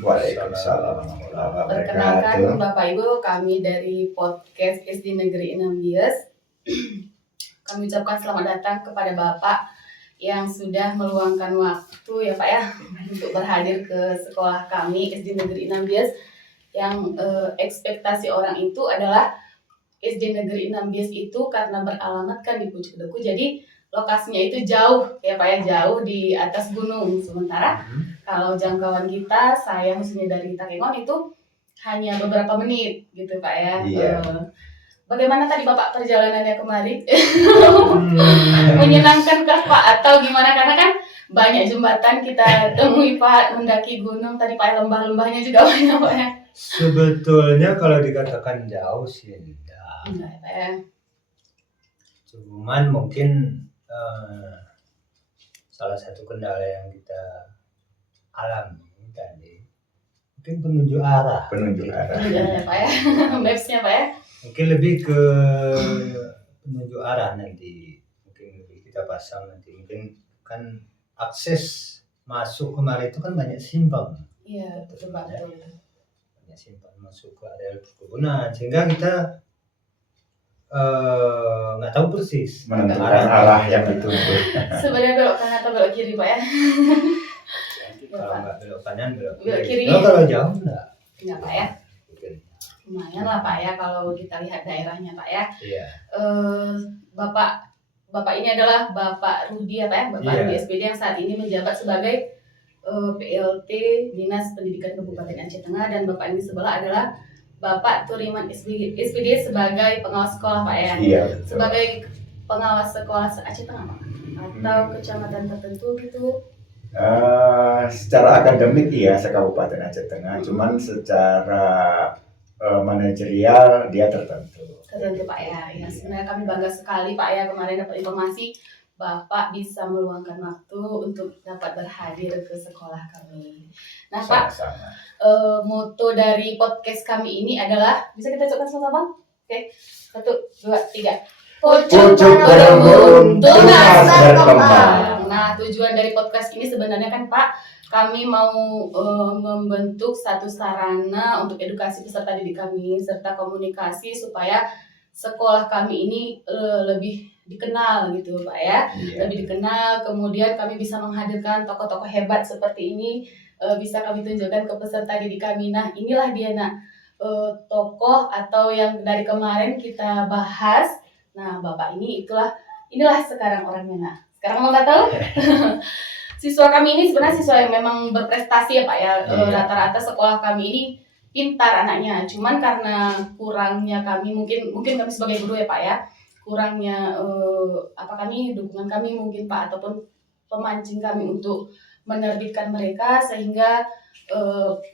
Waalaikumsalam warahmatullahi Perkenalkan wabarakatuh. Bapak Ibu, kami dari podcast SD Negeri 6 Bias. Kami ucapkan selamat datang kepada Bapak yang sudah meluangkan waktu ya Pak ya untuk berhadir ke sekolah kami SD Negeri 6 Bias. Yang ekspektasi orang itu adalah SD Negeri 6 Bias itu karena beralamatkan di Pucuk Deku, jadi lokasinya itu jauh ya Pak ya, jauh di atas gunung. Sementara kalau jangkauan kita, saya khususnya dari Takengon itu hanya beberapa menit gitu Pak ya. Iya. Bagaimana tadi Bapak perjalanannya kemarin? Menyenangkan kah Pak atau gimana? Karena kan banyak jembatan kita temui Pak, mendaki gunung tadi Pak, lembah-lembahnya juga banyak Pak ya. Sebetulnya kalau dikatakan jauh sih enggak ya Pak ya. Cuman mungkin salah satu kendala yang kita alami tadi mungkin penunjuk arah. Ya Pak ya, mapsnya Pak ya. Mungkin lebih ke penunjuk arah nanti, mungkin lebih kita pasang nanti. Mungkin kan akses masuk kemarin itu kan banyak simpang. Iya betul Pak. Banyak simpang masuk ke area perkebunan sehingga kita nggak tahu persis Menentukan arah yang dituju. Sebenarnya belok kanan atau belok kiri Pak ya? Kalau nggak belok kanan belok kiri. Kalau jauh enggak Pak ya. Lumayan lah Pak ya kalau kita lihat daerahnya Pak ya. Iya. Bapak ini adalah Bapak Rudi ya Pak ya, Bapak Rudi SPD yang saat ini menjabat sebagai PLT Dinas Pendidikan Kabupaten Aceh Tengah, dan Bapak ini sebelah adalah Bapak Turiman SPD sebagai pengawas sekolah Pak ya. Iya, betul. Sebagai pengawas sekolah Aceh Tengah Pak, atau kecamatan tertentu gitu. Secara akademik iya se-Kabupaten Aceh Tengah, cuman secara manajerial dia tertentu Pak ya. Ya sebenarnya kami bangga sekali Pak ya, kemarin dapat informasi Bapak bisa meluangkan waktu untuk dapat berhadir ke sekolah kami. Nah Pak, moto dari podcast kami ini adalah, bisa kita coba sama-sama? Oke, 1, 2, 3. Pucuk berembun, tunas berkembang. Nah, tujuan dari podcast ini sebenarnya kan Pak, kami mau membentuk satu sarana untuk edukasi peserta didik kami serta komunikasi supaya sekolah kami ini lebih dikenal gitu Pak ya. Lebih dikenal, kemudian kami bisa menghadirkan tokoh-tokoh hebat seperti ini, bisa kami tunjukkan ke peserta didik kami. Nah, inilah dia tokoh atau yang dari kemarin kita bahas. Nah, Bapak ini inilah sekarang orangnya. Nah, sekarang mau nggak tahu? Siswa kami ini sebenarnya siswa yang memang berprestasi ya Pak ya. Rata-rata sekolah kami ini pintar anaknya. Cuman karena kurangnya kami, mungkin kami sebagai guru ya Pak ya, kurangnya dukungan kami mungkin Pak, ataupun pemancing kami untuk menerbitkan mereka sehingga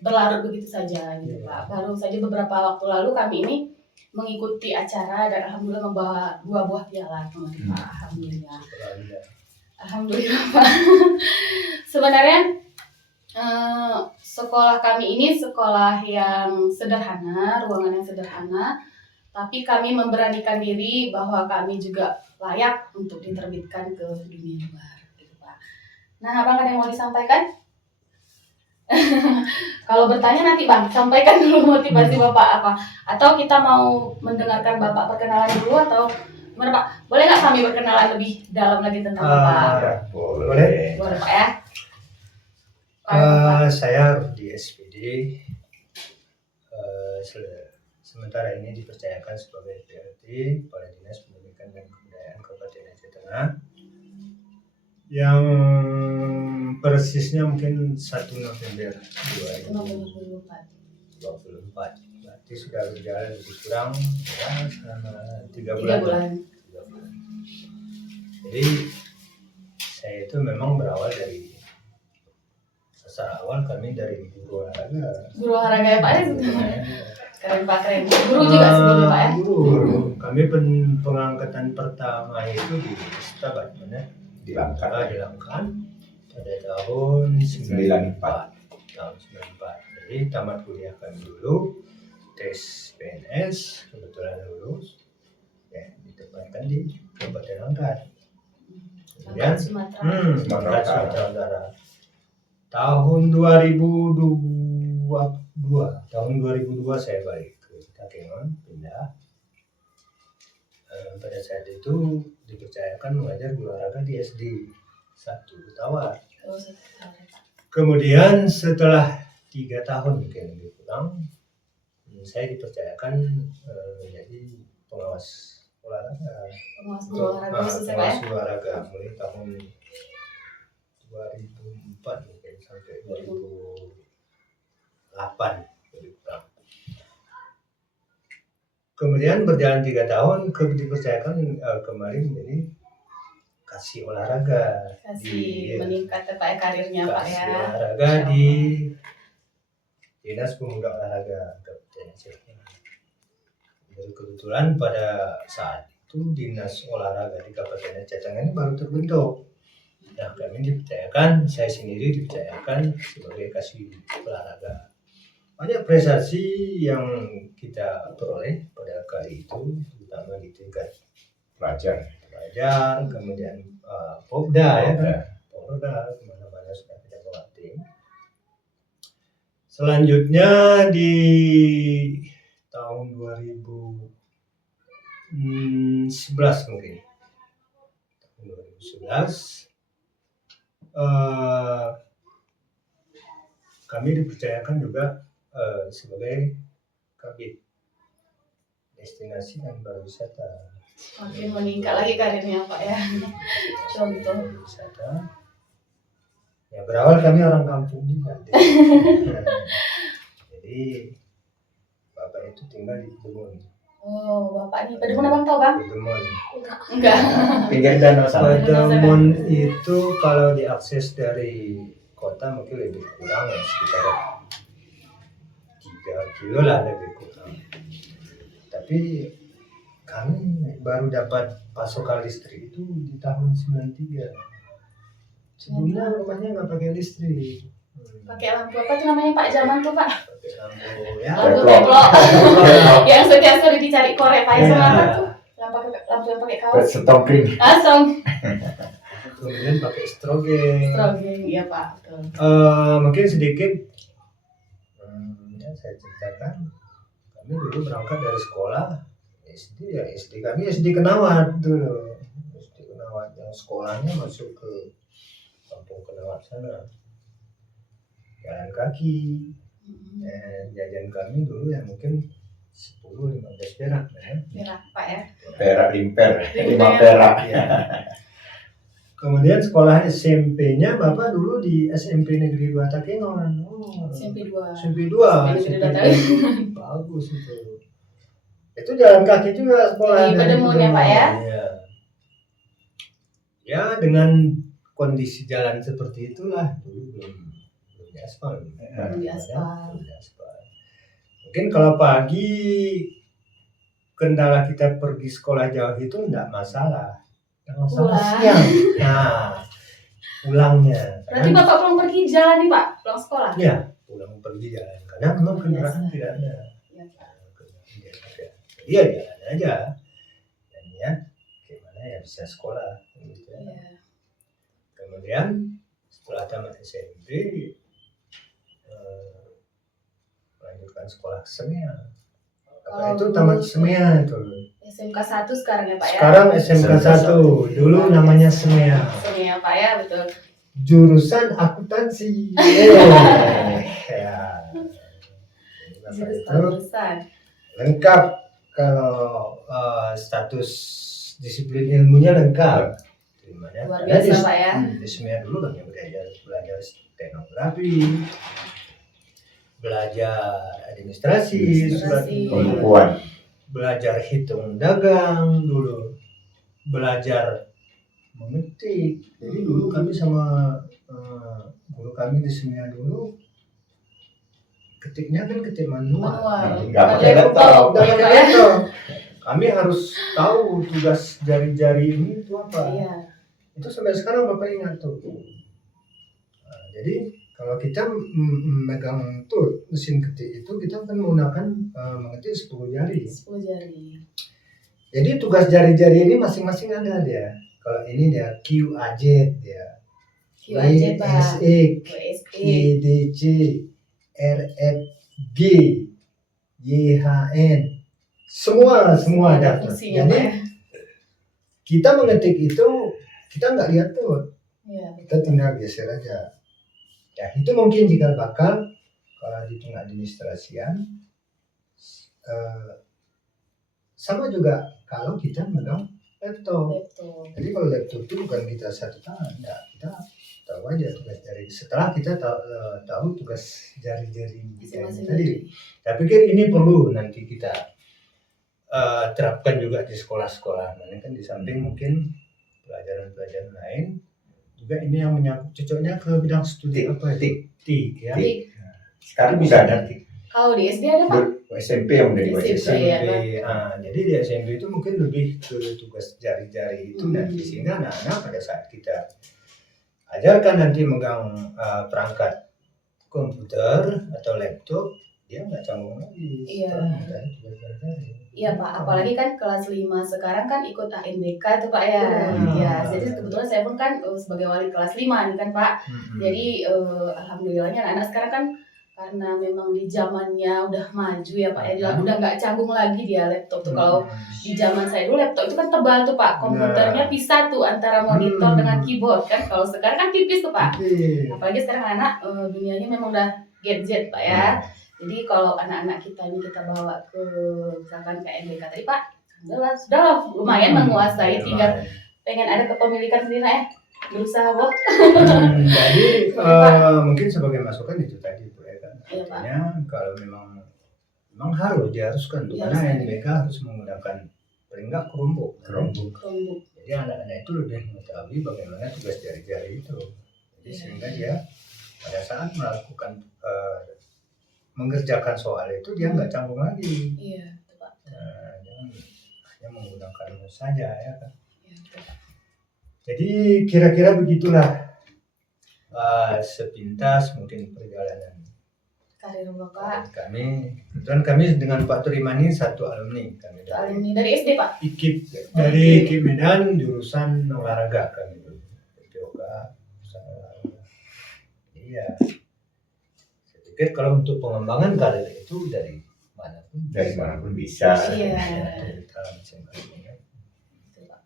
berlarut begitu saja gitu Pak. Baru saja beberapa waktu lalu kami ini mengikuti acara dan alhamdulillah membawa 2 buah piala kemarin Pak. Alhamdulillah Pak. Sebenarnya sekolah kami ini sekolah yang sederhana, ruangan yang sederhana, tapi kami memberanikan diri bahwa kami juga layak untuk diterbitkan ke dunia luar gitu Pak. Nah, Abang ada yang mau disampaikan? Kalau bertanya nanti Bang, sampaikan dulu motivasi Bapak apa. Atau kita mau mendengarkan Bapak perkenalan dulu atau gimana Pak? Boleh nggak kami berkenalan lebih dalam lagi tentang Bapak? Boleh. Boleh Pak ya. Saya Rudi SPD. Sementara ini dipercayakan sebagai PLT Kepala Dinas Pendidikan dan Kebudayaan Kabupaten Aceh Tengah. Yang persisnya mungkin 1 November 2024. Berarti sudah berjalan lebih kurang selama 3 bulan. Jadi saya itu memang berawal dari awal kami dari guru olahraga. Guru olahraga ya Pak ya? Keren Pak, keren. Guru juga sebelumnya Pak ya? Guru. Kami pengangkatan pertama itu di Stabat mana? Di Langkat pada tahun 94. Jadi tamat kuliah kami dulu, tes PNS, kebetulan lulus, ya ditempatkan di Kabupaten Langkat. Kemudian Sumatera Utara. Tahun 2012 Tahun 2002 saya balik ke Takengon, pindah. Pada saat itu dipercayakan mengajar olahraga di SD 1 Tawar. Oh, sebentar, Pak. Kemudian setelah 3 tahun mungkin lebih kurang, saya dipercayakan menjadi pengawas olahraga. Pengawas guru olahraga khusus ya, Pak ya? Pengawas olahraga mulai tahun 2004 mungkin sampai 2008 lebih kurang. Kemudian berjalan 3 tahun, dipercayakan kemarin menjadi kasih olahraga. Kasih meningkat ya, Pak ya, karirnya Pak Kasih ya. olahraga di Dinas Pemuda Olahraga Kabupaten Aceh. Jadi kebetulan pada saat itu Dinas Olahraga di Kabupaten Aceh Tengah ini baru terbentuk. Nah, kami dipercayakan, saya sendiri dipercayakan sebagai kasih olahraga. Banyak prestasi yang kita peroleh pada kali itu, terutama di tingkat Pelajar. pelajar, kemudian Popda ya kan, Popda. Popda kemana-mana sudah kita bawa tim. Selanjutnya di tahun 2011 mungkin, tahun 2011 kami dipercayakan juga sebagai kabid destinasi dan pariwisata. Makin meningkat lagi karirnya Pak ya. Contoh. Pariwisata. Ya berawal kami orang kampung juga. Jadi bapak itu tinggal di Kedemon. Oh, Bapak ini Kedemon abang tahu Bang? Kedemon. Enggak. Pinggir danau sana. Kedemon itu kalau diakses dari kota mungkin lebih kurang ya, sekitar 3 kilo lah lebih kurang. Tapi kami baru dapat pasokan listrik itu di tahun 93. Sebelumnya rumahnya nggak pakai listrik. Pakai lampu apa tuh namanya Pak zaman tuh Pak? Pakai lampu ya. Lampu Teplok. teplok. Yang setiap sore dicari korek Pak ya sama Ya. apa tuh? Lampu yang pakai kaos. Setongkring. Asong. Kemudian pakai strogen. Strogeng, iya Pak. Betul. Mungkin sedikit ya saya ceritakan. Kami dulu berangkat dari sekolah SD ya, SD kami SD Kenawat dulu. SD Kenawat yang sekolahnya masuk ke kampung Kenawat sana. Jalan kaki. Jajan kami dulu ya mungkin 10-15 perak ya. Merah Pak ya. Perak limper. 5 Limper. perak. Ya. Kemudian sekolah SMP-nya Bapak dulu di SMP Negeri 2 Takengon. SMP 2. SMP 2. SMP 2 Bagus itu. Itu jalan kaki juga sekolah. Di Kedemon ya, Pak ya? Iya. Ya dengan kondisi jalan seperti itulah dulu belum di aspal. Belum di aspal. Belum di aspal. Mungkin kalau pagi kendala kita pergi sekolah jauh itu enggak masalah. Yang masalah Pulang. siang. Nah, pulangnya. Berarti Bapak pulang pergi jalan nih Pak? Pulang sekolah? Ya, pulang pergi jalan. Karena memang kendaraan Biasa. tidak ada. Iya Pak. Iya jalan aja. Dan ya, gimana ya bisa sekolah. Gitu ya. Iya. Kemudian setelah tamat SMP, melanjutkan sekolah SEMEA. Kalau Itu tamat dulu- SEMEA itu. SMK 1 sekarang ya Pak ya? Sekarang SMK 1, dulu namanya SEMEA. Ya Pak ya, betul. Jurusan akuntansi. Ya. Bapak itu Jurusan. lengkap kalau status disiplin ilmunya lengkap. Dimana? Luar Karena biasa Pak ya. di SEMEA dulu kami belajar stenografi, belajar administrasi, surat Administrasi. Pembukuan. belajar hitung dagang dulu, belajar memetik. Jadi dulu kami sama guru kami di SEMEA dulu ketiknya kan ketik manual. Manual. Nggak pakai Nggak laptop. Udah pakai laptop. Kami harus tahu tugas jari-jari ini itu apa. Iya. Itu sampai sekarang Bapak ingat tuh. Nah, jadi kalau kita memegang tuh mesin ketik itu kita kan menggunakan mengetik 10 jari. 10 jari. Jadi tugas jari-jari ini masing-masing ada dia. Kalau ini dia QAZ dia. QAZ Pak. WSE, WSE. EDC, RFG, YHN, semua ada. fungsinya, Jadi Pak, ya. kita mengetik itu kita nggak lihat tuh, Iya, kita tinggal geser aja. Ya itu mungkin jika bakal kalau di pengadministrasian sama juga kalau kita megang laptop. betul. Jadi kalau laptop itu bukan kita satu tangan, enggak, kita tahu aja tugas jari. Setelah kita tahu tugas jari-jari kita ini Masing-masing tadi, dari. saya pikir ini perlu nanti kita terapkan juga di sekolah-sekolah. Mana kan di samping mungkin pelajaran-pelajaran lain juga ini yang menyangkut cocoknya ke bidang studi apa TIK ya. Tik. Sekarang Bisa bisa ada ada TIK. Kalau di SD ada, Pak? SMP yang udah dibuat SMP. SMP. Iya, Jadi di SMP itu mungkin lebih ke tugas jari-jari itu nanti, sehingga anak-anak pada saat kita ajarkan nanti megang perangkat komputer atau laptop, dia nggak canggung lagi. Iya. Setelah mencari tugas jari-jari. Iya, Pak, apalagi kan kelas 5 sekarang kan ikut ANBK tuh, Pak, ya. Betul. Ya, jadi kebetulan saya pun kan sebagai wali kelas 5 nih kan, Pak. Jadi alhamdulillahnya anak-anak sekarang kan karena memang di zamannya udah maju ya, Pak, ya. Udah nggak canggung lagi dia laptop tuh. Kalau di zaman saya dulu laptop itu kan tebal tuh, Pak. Komputernya pisah tuh antara monitor dengan keyboard kan. Kalau sekarang kan tipis tuh, Pak. Apalagi sekarang anak dunianya memang udah gadget, Pak, ya. Jadi kalau anak-anak kita ini kita bawa ke misalkan ke NBK tadi, Pak, alhamdulillah sudah lah, lumayan menguasai, tinggal pengen ada kepemilikan sendiri ya, berusaha, Bos. Jadi mungkin sebagai masukan itu tadi Bu ya kan. Iya, Pak. Artinya kalau memang harus diharuskan tuh, Iya, karena harus. NBK harus menggunakan paling nggak Chromebook. Chromebook. Jadi anak-anak itu lebih mengetahui bagaimana tugas jari-jari itu. Jadi Iya. sehingga dia pada saat melakukan mengerjakan soal itu dia nggak canggung lagi. Iya, betul, Pak. Jangan hanya menggunakan mouse saja ya kan. Iya, betul, Pak. Jadi kira-kira begitulah sepintas mungkin perjalanan Karir Bapak kami. Kebetulan kami dengan Pak Turimani satu alumni kami alumni dari SD, Pak. IKIP dari IKIP Medan jurusan olahraga kami dulu. POK jurusan olahraga. Iya. Saya pikir kalau untuk pengembangan karir itu dari manapun bisa. Iya. Macam-macam. Betul, Pak.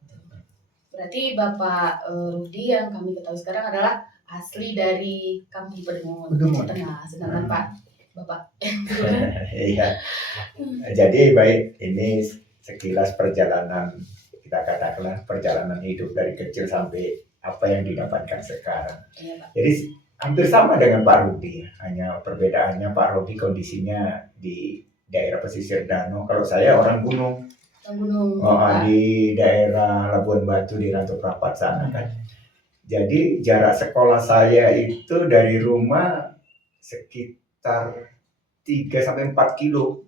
Berarti Bapak Rudi yang kami ketahui sekarang adalah asli dari Kampung Pedengon, Pedengon. Jawa Tengah. Sedangkan Pak Bapak Iya. Jadi baik, ini sekilas perjalanan, kita katakanlah perjalanan hidup dari kecil sampai apa yang didapatkan sekarang. Iya, Pak. Jadi hampir sama dengan Pak Rudi, hanya perbedaannya Pak Rudi kondisinya di daerah pesisir danau, kalau saya orang gunung. Gunung Di daerah Labuan Batu di Rantau Prapat sana kan. Jadi jarak sekolah saya itu dari rumah sekitar 3-4 kilo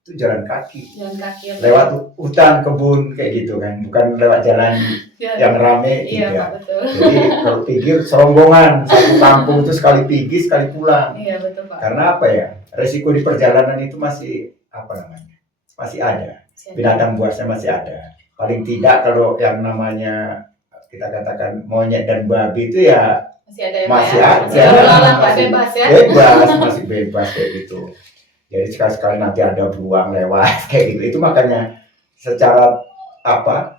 itu jalan kaki, jalan kaki lewat hutan, kebun kayak gitu kan, bukan lewat jalan ya, yang rame iya, tidak. Pak, betul. Jadi kalau pikir serombongan satu kampung itu sekali pergi sekali pulang. Iya, betul, Pak. Karena apa ya? Resiko di perjalanan itu masih masih ada. Binatang buasnya masih ada. Paling tidak kalau yang namanya kita katakan monyet dan babi itu ya masih ada ya, masih Pak, ya? ada. Berlalang, Pak, Masih bebas ya. masih bebas kayak gitu. Jadi sekali-sekali nanti ada beruang lewat kayak gitu. Itu makanya secara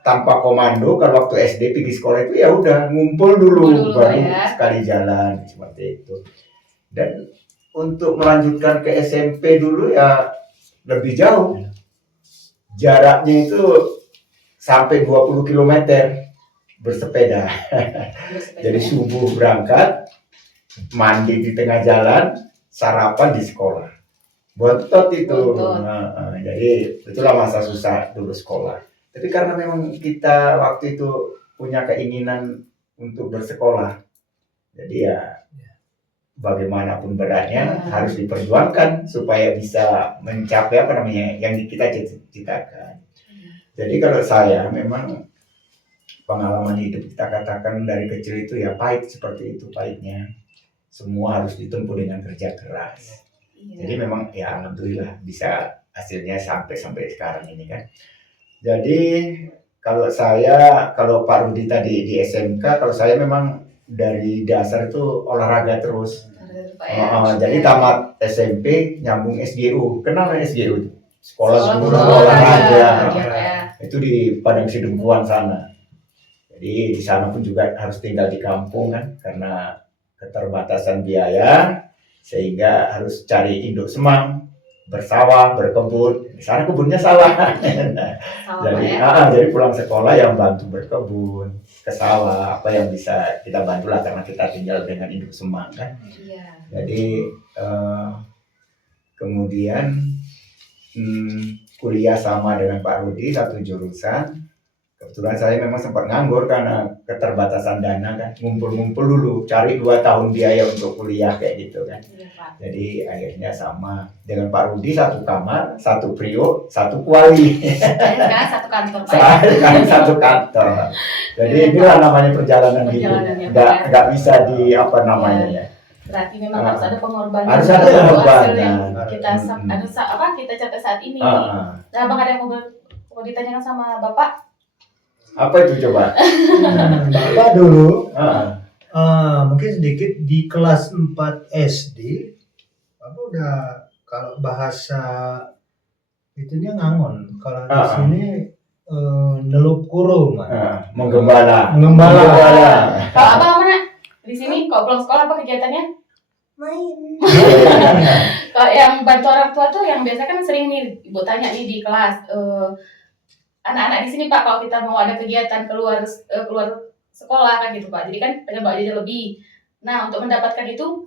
tanpa komando kalau waktu SD pergi sekolah itu ya udah ngumpul dulu baru ya. sekali jalan seperti itu. Dan untuk melanjutkan ke SMP dulu ya lebih jauh. Jaraknya itu sampai 20 km bersepeda. Jadi subuh berangkat, mandi di tengah jalan, sarapan di sekolah. Bontot itu. Jadi itulah masa susah dulu sekolah. Tapi karena memang kita waktu itu punya keinginan untuk bersekolah, jadi ya bagaimanapun beratnya harus diperjuangkan supaya bisa mencapai yang kita cita-citakan. Jadi kalau saya memang pengalaman hidup kita katakan dari kecil itu ya pahit, seperti itu pahitnya. Semua harus ditempuh dengan kerja keras. Jadi memang ya alhamdulillah bisa hasilnya sampai sekarang ini kan. Jadi kalau Pak Rudi tadi di SMK, kalau saya memang dari dasar itu olahraga terus. Betul, Pak ya. Jadi tamat SMP nyambung SGU. Kenal nggak SGU? Sekolah Guru Olahraga. Olahraga. Ya, Pak ya. Itu di Padang Sidempuan sana. Jadi di sana pun juga harus tinggal di kampung kan karena keterbatasan biaya sehingga harus cari induk semang, bersawah, berkebun. Di sana kebunnya sawah. Sama, Pak Jadi, ya. jadi pulang sekolah yang bantu berkebun, ke sawah, apa yang bisa kita bantu lah karena kita tinggal dengan induk semang kan. Iya. Jadi kemudian kuliah sama dengan Pak Rudi satu jurusan. Kebetulan saya memang sempat nganggur karena keterbatasan dana kan, ngumpul-ngumpul dulu, cari 2 tahun biaya untuk kuliah kayak gitu kan. Iya, Pak. Jadi akhirnya sama dengan Pak Rudi satu kamar, satu prio, satu kuali. Sekarang satu kantor, Pak ya. Sekarang satu kantor. Jadi inilah namanya perjalanan hidup. Perjalanan ya, Pak. Nggak bisa di apa namanya ya. Berarti memang harus ada pengorbanan. Harus ada untuk pengorbanan. hasil yang kita kita capai saat ini. Nah, Bang, ada yang mau ditanyakan sama Bapak? Apa itu coba? Bapak dulu Ah, mungkin sedikit di kelas 4 SD, Bapak udah kalau bahasa itunya ngangon. Kalau di sini nelup kurung, menggembala. mengembala. Kalau Abang mana? Di sini kalau pulang sekolah apa kegiatannya? Main. Kalau yang bantu orang tua tuh yang biasa kan sering nih Ibu tanya nih di kelas anak-anak di sini Pak kalau kita mau ada kegiatan keluar sekolah kan gitu Pak. Jadi kan pengen bawa jajan lebih. Nah, untuk mendapatkan itu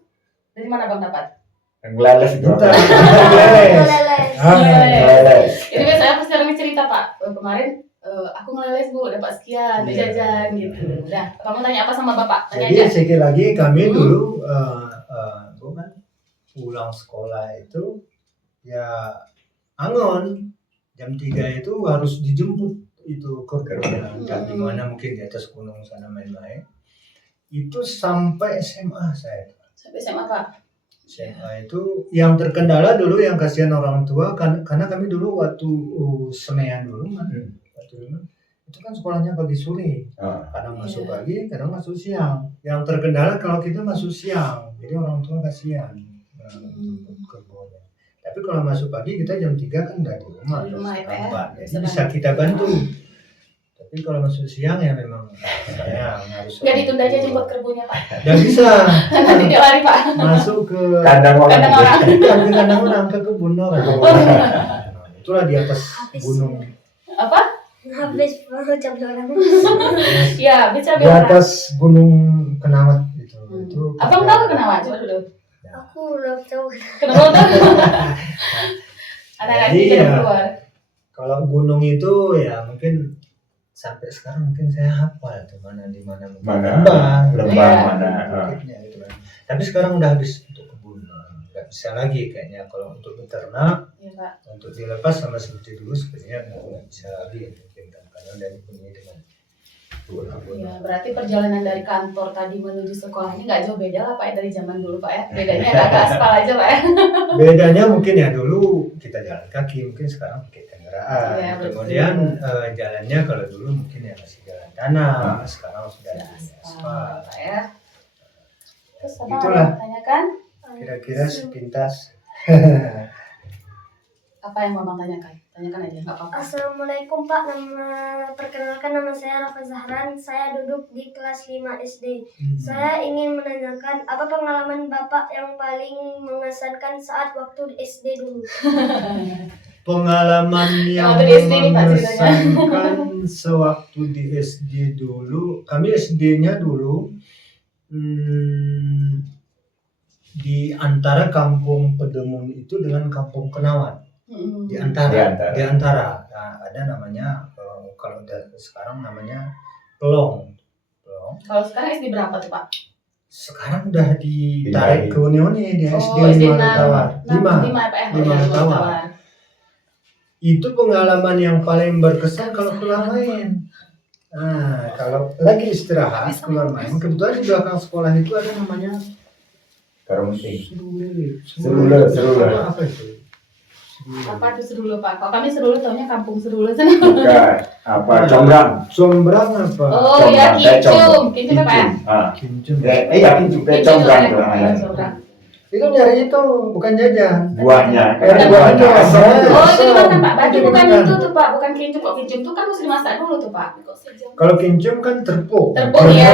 dari mana Bang dapat? Ngeleles itu. Kita Leles. Ngeleles. Itu biasanya aku sering cerita Pak. Kemarin aku ngeleles Bu dapat sekian Iya. jajan gitu. Udah, kamu tanya apa sama Bapak? Tanya Jadi aja. sekali lagi kami dulu bukan pulang sekolah itu ya angon jam 3 itu harus dijemput itu ke rumah di mana mungkin di atas gunung sana main-main itu sampai SMA saya. Sampai SMA Pak. SMA itu yang terkendala dulu yang kasihan orang tua karena kami dulu waktu semean dulu itu kan sekolahnya pagi sore. Kadang masuk pagi, kadang masuk siang. Yang terkendala kalau kita masuk siang, jadi orang tua kasihan untuk kerbonya. Tapi kalau masuk pagi kita jam 3 kan udah di rumah, Di rumah, ya, Pak, ya. lambat. Jadi bisa kita bantu. Tapi kalau masuk siang ya memang sayang harus. Nggak ditunda aja jemput kerbunya Pak. Dan bisa Nanti dia lari Pak. masuk ke Kandang orang. Kandang orang. kandang orang ke kebun orang. Itulah di atas gunung. Apa? Habis mengucap orang. Iya, bisa Di bilang. atas gunung Kenawat itu. Itu Abang tahu kenapa? Coba dulu. Aku belum tahu. Kenapa tahu? Anak-anak Jadi, ini ya. keluar. Kalau gunung itu ya mungkin sampai sekarang mungkin saya hafal tuh mana di mana mungkin Mana? Lembah Iya. mana? bukitnya gitu kan. Tapi sekarang udah habis untuk kebun, nggak bisa lagi kayaknya kalau untuk beternak Iya Pak. untuk dilepas sama seperti dulu sebenarnya nggak bisa lagi mungkin kan karena udah dipenuhi dengan kebun. Ya, berarti perjalanan dari kantor tadi menuju sekolah ini nggak jauh beda lah Pak ya dari zaman dulu Pak ya. Bedanya agak aspal aja Pak ya. Bedanya mungkin ya dulu kita jalan kaki, mungkin sekarang pakai kendaraan. Iya, betul. Kemudian jalannya kalau dulu mungkin ya masih jalan tanah, sekarang sudah Sudah di aspal aspal. Pak ya. Terus apa Itulah. yang tanyakan? Kira-kira sepintas. Apa yang Abang tanyakan? Tanyakan aja, nggak apa-apa. Assalamualaikum Pak, perkenalkan nama saya Rafa Zahran. Saya duduk di kelas 5 SD. Saya ingin menanyakan apa pengalaman Bapak yang paling mengesankan saat waktu di SD dulu? Pengalaman yang Waktu di SD nih, Pak, ceritanya. mengesankan sewaktu di SD dulu, kami SD-nya dulu di antara kampung Pedemun itu dengan kampung Kenawat. Di antara. Nah, ada namanya kalau udah sekarang namanya Pelong. Kalau sekarang SD berapa tuh Pak? Sekarang udah ditarik ke Unioni di SD SD 5 Tawar. 5 Pak ya? Lima Tawar. Itu pengalaman yang paling berkesan kalau keluar main. Nah, kalau lagi istirahat keluar main, kebetulan di belakang sekolah itu ada namanya Karunting. Serule. Serule. Apa itu? Apa itu Serule Pak? Kalau kami Serule taunya kampung Serule sana. Bukan. Apa? Combrang. Sombrang apa? Oh iya, Combrang. Kincum. Kincum apa ya? Kincum. Iya, Kincum. Combrang tuh. Combrang. Itu nyari itu bukan jajan. Buahnya, Nyari kan buah itu buahnya asam. Oh itu dimakan Pak, berarti Itu bukan dimakan. itu tuh Pak, bukan kincum. Kok kincum tuh kan mesti dimasak dulu tuh Pak. Kalau kincum kan terpuk. Terpuk, ya,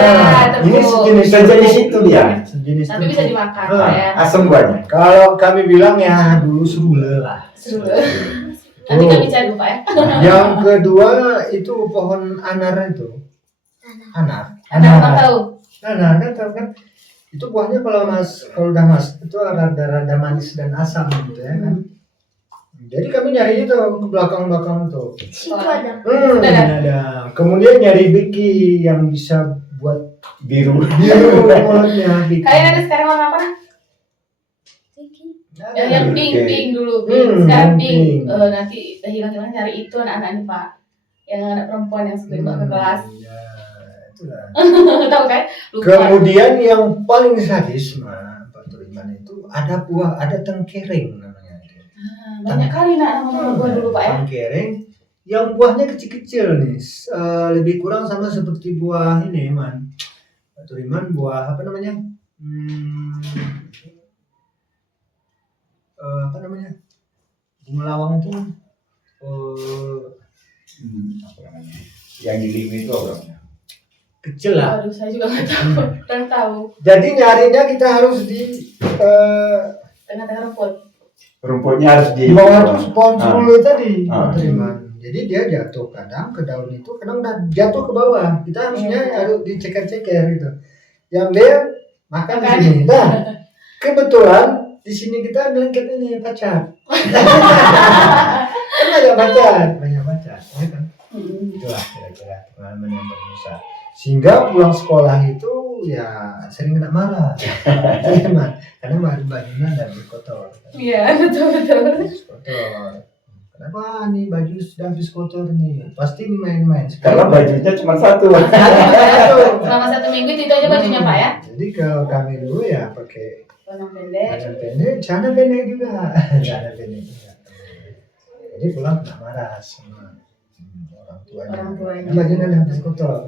terpuk. Ini sejenis Sejenis itu dia. Sejenis Tapi bisa terpuk. dimakan Ah. Pak ya. Asam buahnya. Kalau kami bilang ya dulu serule lah. Seru. Nanti kami cari Pak ya. Yang kedua itu pohon anar itu. Anar. Ada tahu? Anar kan tahu kan? Itu buahnya kalau udah itu rada manis dan asam gitu ya kan. Jadi kami nyari itu ke belakang tuh. Situ ada. Ada. Kemudian nyari biki yang bisa buat Biru. biru mulutnya biki. Kalian ada sekarang warna apa? Yang pink dulu. Sekarang pink. Nanti hilang-hilang cari itu anak-anak nih Pak. Yang anak perempuan yang suka dibawa ke kelas. Ya, itulah. Tahu kan? Lupa. Kemudian yang paling sadis mah Pak Turiman itu ada tengkering namanya. Banyak kali nak nama buah dulu Pak ya. Tengkering yang buahnya kecil-kecil nih, lebih kurang sama seperti buah ini man. Pak Turiman buah apa namanya? Apa namanya? Bunga lawang itu Apa namanya? Yang di lima itu apa namanya? kecil lah. Aduh saya juga nggak tahu. Kurang tahu. Jadi nyarinya kita harus di Tengah-tengah rumput. Rumputnya harus di bawah itu pohon Ah. serulu tadi. Ah. Pak Turiman. Jadi dia jatuh kadang ke daun itu, kadang jatuh ke bawah. Kita harusnya harus diceker-ceker gitu. Yang dia makan di Makan. sini. Nah, kebetulan di sini kita blanket ini pacar. Kan banyak pacar, ya kan? Itulah kira-kira pengalaman yang berdosa. Sehingga pulang sekolah itu ya sering kena marah. Karena bajunya ada kotor. Iya betul. Kotor. Kenapa nih baju sudah habis kotor nih? Pasti nih main-main. Karena bajunya cuma satu. Selama 1 minggu itu aja bajunya Pak ya. Jadi kalau kami dulu ya pakai Lengan pendek. celana pendek juga. Celana pendek juga. Jadi pulang kena marah sama orang tuanya. Bajunya udah habis kotor.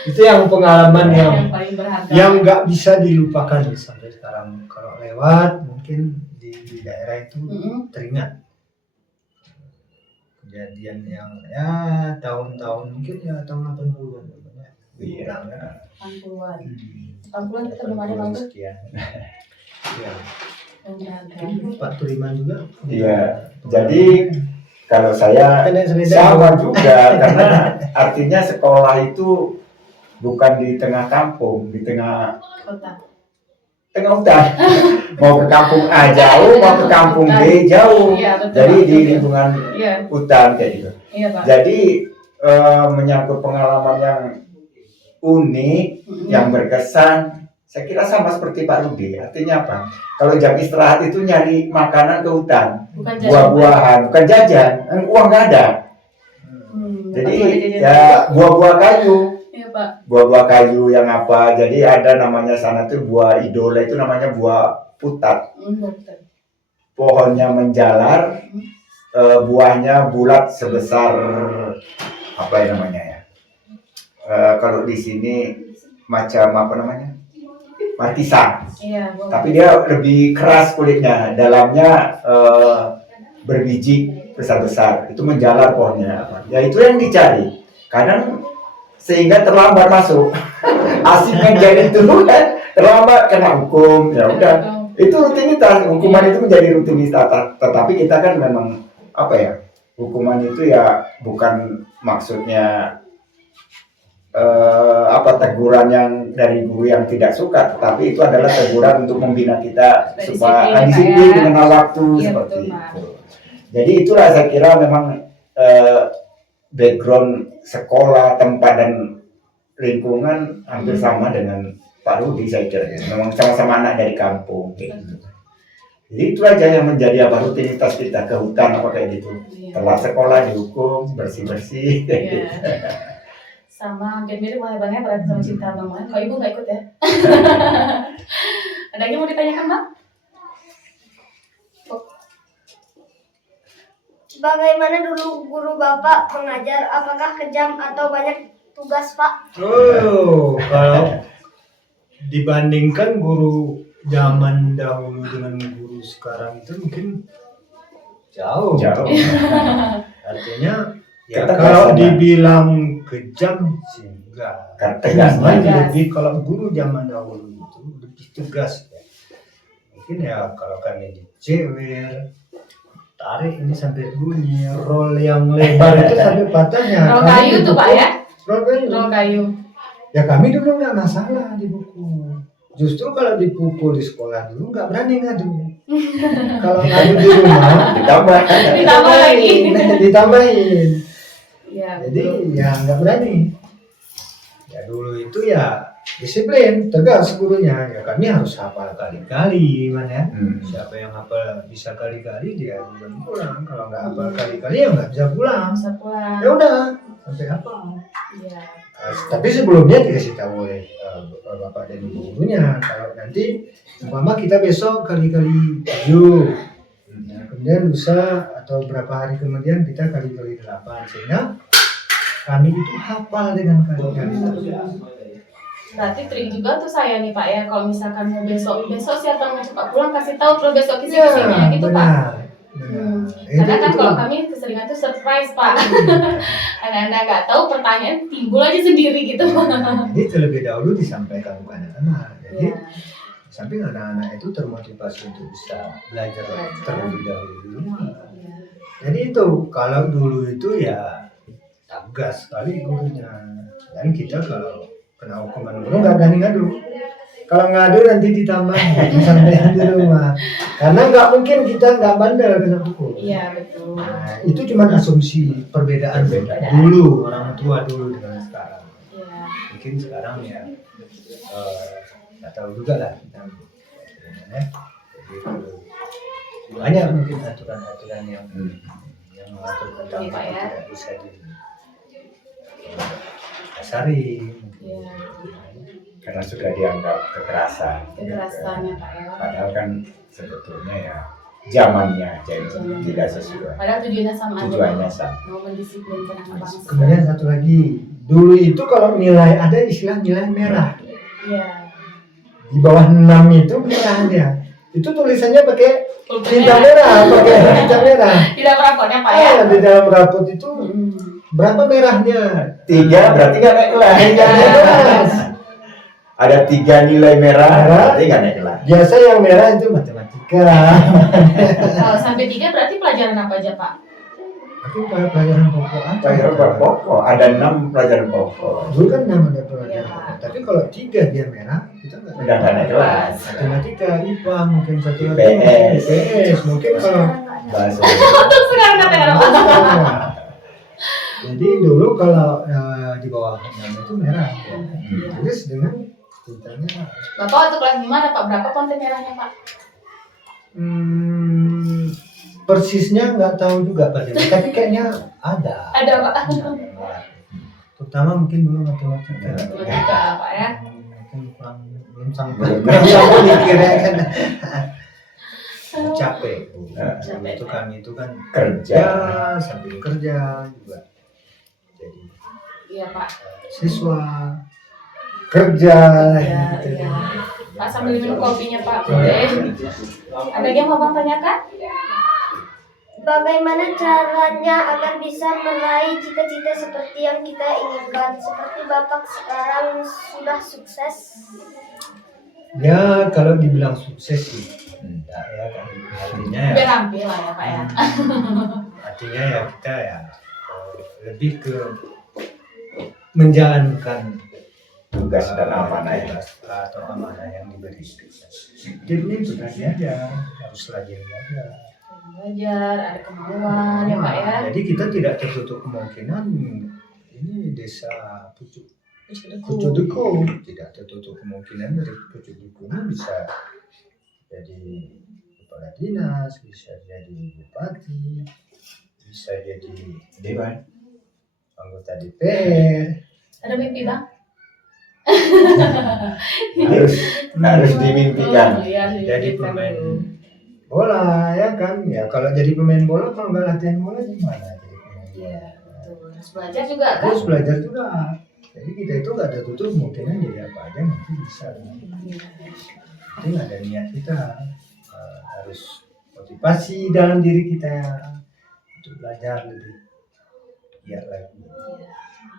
Itu yang pengalaman yang paling berharga. yang nggak bisa dilupakan sampai sekarang. Kalau lewat mungkin di daerah itu teringat kejadian yang ya tahun-tahun mungkin ya tahun 80-an ya. Iya. 80-an. 80-an kita belum ada bang tuh. Sekian. Ya. Yang berharga. Pak Turiman juga. Iya. Jadi kalau saya Kan yang selidang. sama juga karena artinya sekolah itu bukan di tengah kampung, di tengah Kota. hutan. Mau ke kampung A jauh, mau ke kampung B jauh. Iya betul. Jadi Pak. di lingkungan Iya. hutan kayak gitu. Iya Pak. Jadi menyangkut pengalaman yang unik, yang berkesan, saya kira sama seperti Pak Rudi. Artinya apa? Kalau jam istirahat itu nyari makanan ke hutan, Bukan jajan, buah-buahan, bukan jajan, uang nggak ada. Jadi ya buah-buah kayu, Iya Pak. buah-buah kayu yang apa? Jadi ada namanya sana tuh buah idola itu namanya buah putat. Betul. Pohonnya menjalar, buahnya bulat sebesar apa ya namanya ya? Kalau di sini macam apa namanya? Markisa. Iya. Buah. Tapi dia lebih keras kulitnya, dalamnya berbiji besar-besar. Itu menjalar pohonnya. Ya itu yang dicari. Kadang sehingga terlambat masuk. Asiknya jadi itu kan terlambat kena hukum. Ya udah. Itu rutinitas. Hukuman itu menjadi rutinitas. Tetapi kita kan memang apa ya? Hukuman itu ya bukan maksudnya teguran yang dari guru yang tidak suka, tetapi itu adalah teguran untuk membina kita supaya disiplin, mengenal waktu seperti itu. Jadi itulah saya kira memang background sekolah, tempat dan lingkungan hampir sama dengan Pak Rudi saya kira. Memang sama-sama anak dari kampung. Gitu. Jadi itu aja yang menjadi rutinitas kita ke hutan apa kayak gitu. Telat sekolah dihukum, bersih-bersih. Iya. Sama hampir mirip bang ya, berarti sama cinta bang ya. Kalau ibu nggak ikut ya? Ada yang mau ditanyakan bang? Bagaimana dulu guru Bapak mengajar? Apakah kejam atau banyak tugas Pak? Oh, kalau dibandingkan guru zaman dahulu dengan guru sekarang itu mungkin jauh. Artinya ya Ketegasan, kalau ya. dibilang kejam sih enggak. Tegas. Cuman Tegas. lebih kalau guru zaman dahulu itu lebih tegas ya. Mungkin ya kalau kami dicewer, tarik ini sampai bunyi, roll yang lebar itu sampai patahnya. Roll Kami kayu tuh dipukul- Pak ya? Roll kayu. Roll kayu. Ya kami dulu nggak masalah dipukul. Justru kalau dipukul di sekolah dulu nggak berani ngadu. Kalau ngadu di rumah Ditambah. Ditambah lagi. ditambahin. Iya. Jadi betul. ya nggak berani. Ya dulu itu ya disiplin, tegas gurunya. Ya kami harus hafal kali-kali, gimana ya? Siapa yang hafal bisa kali-kali dia belum pulang. Kalau nggak hafal kali-kali ya nggak bisa pulang. Bisa pulang. Ya udah sampai hafal. Iya. Tapi sebelumnya dikasih tahu oleh bapak dan ibu gurunya kalau nanti umpama kita besok kali-kali 7, nah, kemudian lusa atau berapa hari kemudian kita kali-kali 8 sehingga kami itu hafal dengan kali-kali. Berarti trik juga tuh saya nih Pak ya, kalau misalkan mau besok siapa yang mau cepat pulang kasih tahu terus besok kisi-kisinya gitu Pak. benar. Karena kan kalau kami keseringan tuh surprise Pak. Anak-anak nggak tahu pertanyaan timbul aja sendiri gitu. Jadi terlebih dahulu disampaikan ke anak-anak. Jadi Iya. samping anak-anak itu termotivasi untuk bisa belajar terlebih dahulu di rumah. Jadi itu kalau dulu itu ya tegas sekali gurunya. Dan kita kalau kena hukuman guru nggak berani ngadu. Kalau ngadu nanti ditambahin sampai di rumah. Karena nggak mungkin kita nggak bandel kena hukum. Iya betul. Nah, itu cuma asumsi perbedaan dulu orang tua dulu dengan sekarang. Iya. Mungkin sekarang ya nggak tahu juga lah kita gimana. Jadi banyak mungkin aturan-aturan yang mengatur tentang Iya, Pak, ya. tidak bisa dasari. Iya. Karena sudah dianggap kekerasan. Kekerasannya Pak ya. Padahal kan sebetulnya ya zamannya aja itu tidak sesuai. Padahal tujuannya sama aja. Tujuannya Pak. sama. Mau mendisiplinkan anak bangsa. Kemudian satu lagi, dulu itu kalau nilai ada istilah nilai merah. Iya. Di bawah 6 itu merah dia. Itu tulisannya pakai Pulpen tinta merah. merah, pakai tinta merah. Tidak rapotnya Pak ya. Di dalam rapot itu Hmm. berapa merahnya? 3 berarti nggak naik kelas. Nggak naik kelas. Ada 3 nilai merah, berarti nggak naik kelas. Biasa yang merah itu matematika. Kalau sampai 3 berarti pelajaran apa aja Pak? Tapi pelajaran pokok aja. Pelajaran pokok, ada 6 pelajaran pokok. Dulu kan 6 ada Iya, pelajaran Pak. pokok. Tapi kalau 3 dia merah, kita Udah nggak naik kelas. matematika, IPA, mungkin satu lagi IPS. IPS, mungkin kalau Bahasa Untuk sekarang katakan Pak. jadi dulu kalau di bawah 6 itu merah, Iya. tulis dengan tinta merah. Bapak waktu kelas 5 dapat berapa konten merahnya Pak? Persisnya nggak tahu juga Pak Dewa, tapi kayaknya ada. Ada Pak. Terutama mungkin dulu matematika. Matematika Pak ya. Mungkin belum sampai mikir ya kan. Capek. Capek. Itu kami itu kan kerja. sambil kerja juga. Jadi Iya Pak. siswa kerja. Iya, gitu. iya. Pak sambil minum kopinya Pak. Boleh. Ada yang mau Bang tanyakan? Bagaimana caranya agar bisa meraih cita-cita seperti yang kita inginkan? Seperti Bapak sekarang sudah sukses. Ya kalau dibilang sukses sih enggak ya kan. Artinya ya, Berampil lah ya Pak ya. artinya ya kita ya lebih ke menjalankan Tugas dan amanah ya. tugas atau amanah yang diberi. Tipnya itu tadi aja harus rajin belajar. Belajar, ada kemauan ya Pak ya. Jadi kita tidak tertutup kemungkinan ini desa Pucuk Deku tidak tertutup kemungkinan dari Pucuk Deku ini bisa jadi kepala dinas, bisa jadi bupati, bisa jadi Dewan. anggota DPR. Ada mimpi Bang? Harus dimimpikan. Oh, iya, Jadi dimimpikan pemain dulu. bola ya kan, ya kalau jadi pemain bola kalau nggak latihan bola gimana jadi pemain bola? Iya. Terus belajar juga kan? Terus belajar juga. Jadi kita itu nggak ada tutup kemungkinan jadi apa aja nanti bisa. Penting ada niat kita, harus motivasi dalam diri kita untuk belajar lebih giat lagi.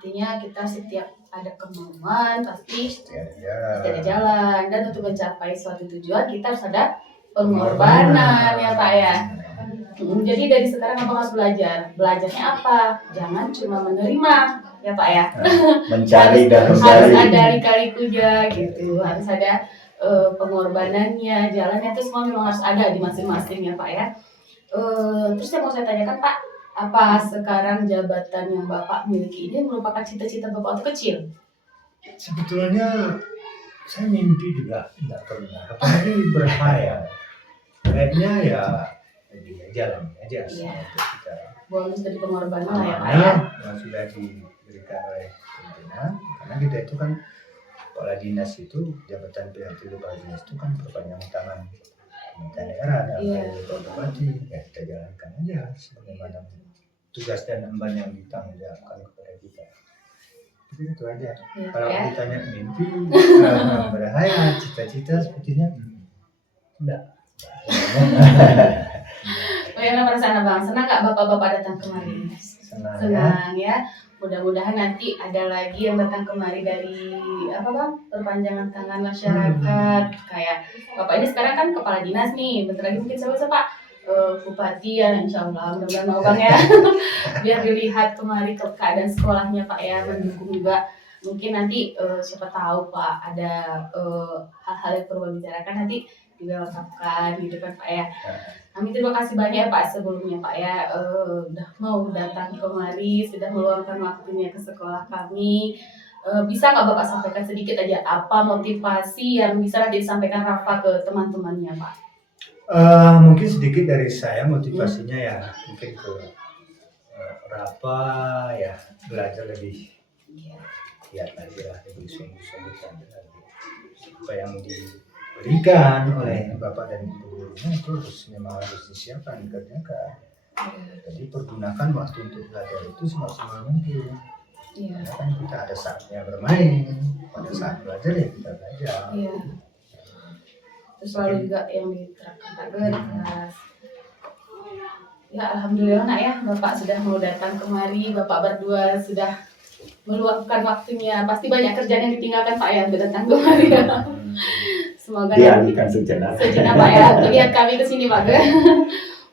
Intinya kita setiap ada kemauan pasti Ya, ada jalan, dan untuk mencapai suatu tujuan kita harus ada pengorbanan ya Pak ya. Jadi dari sekarang Abang harus belajar. Belajarnya apa? Jangan cuma menerima ya Pak ya. Mencari dan harus mencari. ada lika-likunya gitu. Harus ada pengorbanannya, jalannya itu semua memang harus ada di masing-masing ya Pak ya. Terus yang mau saya tanyakan Pak, apa sekarang jabatan yang Bapak miliki ini merupakan cita-cita Bapak waktu kecil? sebetulnya saya mimpi juga nggak pernah, apalagi berhayal. Kayaknya ya jalan aja Iya. kita. Bonus dari pengorbanan lah ya Pak ya. Yang sudah diberikan oleh pimpinan, karena kita itu kan kepala dinas itu, jabatan PLT kepala dinas itu kan perpanjangan tangan pemerintah daerah dan Iya. bupati. Ya kita jalankan aja sebagaimana tugas dan emban yang ditanggung jawabkan kepada kita. Jadi itu aja. Ya, Kalau Pak ya. ditanya mimpi, berhayal, cita-cita sepertinya enggak. Bagaimana perasaan Abang? Senang nggak Bapak-bapak datang kemari? Senang ya. Senang ya. Mudah-mudahan nanti ada lagi yang datang kemari dari apa Bang? Perpanjangan tangan masyarakat. Kayak Bapak ini sekarang kan kepala dinas nih. Bentar lagi mungkin saya Pak Bupati ya, insya Allah. Mudah-mudahan mau Bang ya. Biar dilihat kemari ke keadaan sekolahnya Pak ya, mendukung juga. Mungkin nanti siapa tahu Pak ada hal-hal yang perlu dibicarakan nanti juga lengkapkan gitu kan Pak ya. Kami terima kasih banyak Pak sebelumnya Pak ya, udah mau datang kemari, sudah meluangkan waktunya ke sekolah kami. Bisa nggak Bapak sampaikan sedikit aja apa motivasi yang bisa nanti disampaikan Rafa ke teman-temannya Pak? Mungkin sedikit dari saya motivasinya ya, mungkin ke Rafa ya, belajar lebih giat lagi lah, lebih sungguh-sungguh lagi. Apa yang diberikan oleh Bapak dan Ibu gurunya itu memang harus disiapkan, dikerjakan. Jadi pergunakan waktu untuk belajar itu semaksimal mungkin. Iya. Karena kan kita ada saatnya bermain, pada saat belajar ya kita belajar. Iya. Terus selalu juga yang diterapkan Pak Geras. Ya Alhamdulillah nak ya, Bapak sudah mau datang kemari, Bapak berdua sudah meluangkan waktunya. Pasti banyak kerjaan yang ditinggalkan Pak ya untuk datang kemari ya. Semoga nanti Dialihkan sejenak. sejenak Pak ya, untuk lihat kami ke sini Pak.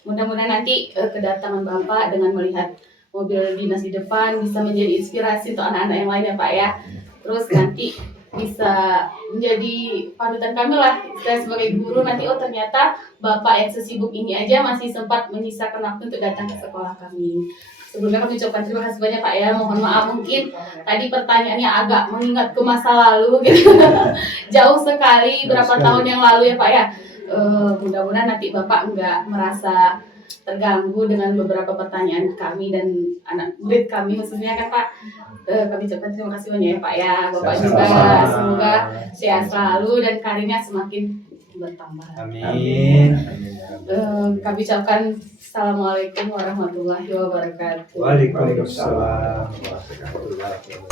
Mudah-mudahan nanti kedatangan Bapak dengan melihat mobil dinas di depan bisa menjadi inspirasi untuk anak-anak yang lain ya Pak ya. Terus nanti bisa menjadi panutan kami lah, saya sebagai guru nanti, oh ternyata Bapak yang sesibuk ini aja masih sempat menyisakan waktu untuk datang ke sekolah kami. Sebelumnya kami ucapkan terima kasih banyak Pak ya, mohon maaf mungkin tadi pertanyaannya agak mengingat ke masa lalu gitu. Jauh sekali, berapa tahun yang lalu ya Pak ya. Mudah-mudahan nanti Bapak nggak merasa terganggu dengan beberapa pertanyaan kami dan anak murid kami khususnya kan Pak. Kami ucapkan terima kasih banyak ya Pak ya, Bapak juga semoga sehat selalu dan karirnya semakin bertambah. Amin. Kami ucapkan Assalamualaikum warahmatullahi wabarakatuh. Waalaikumsalam warahmatullahi wabarakatuh.